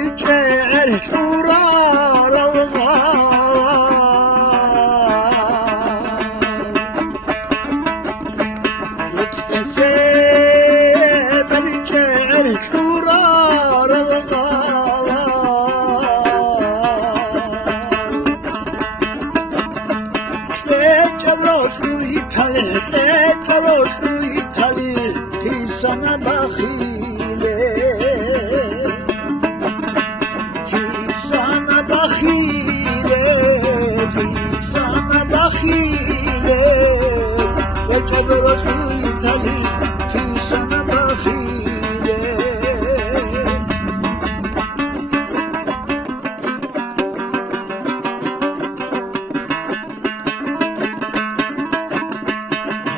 برجع ورار الغار يتفسي برجع ورار الغار sana bakhile ki sana bakhile ki sana bakhile fecabrotu itali ki sana bakhile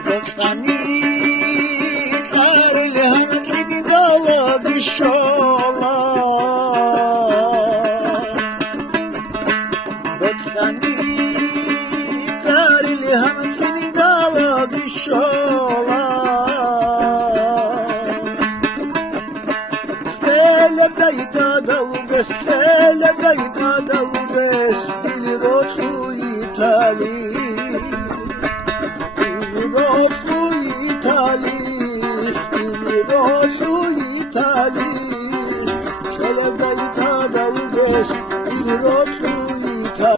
Bokani il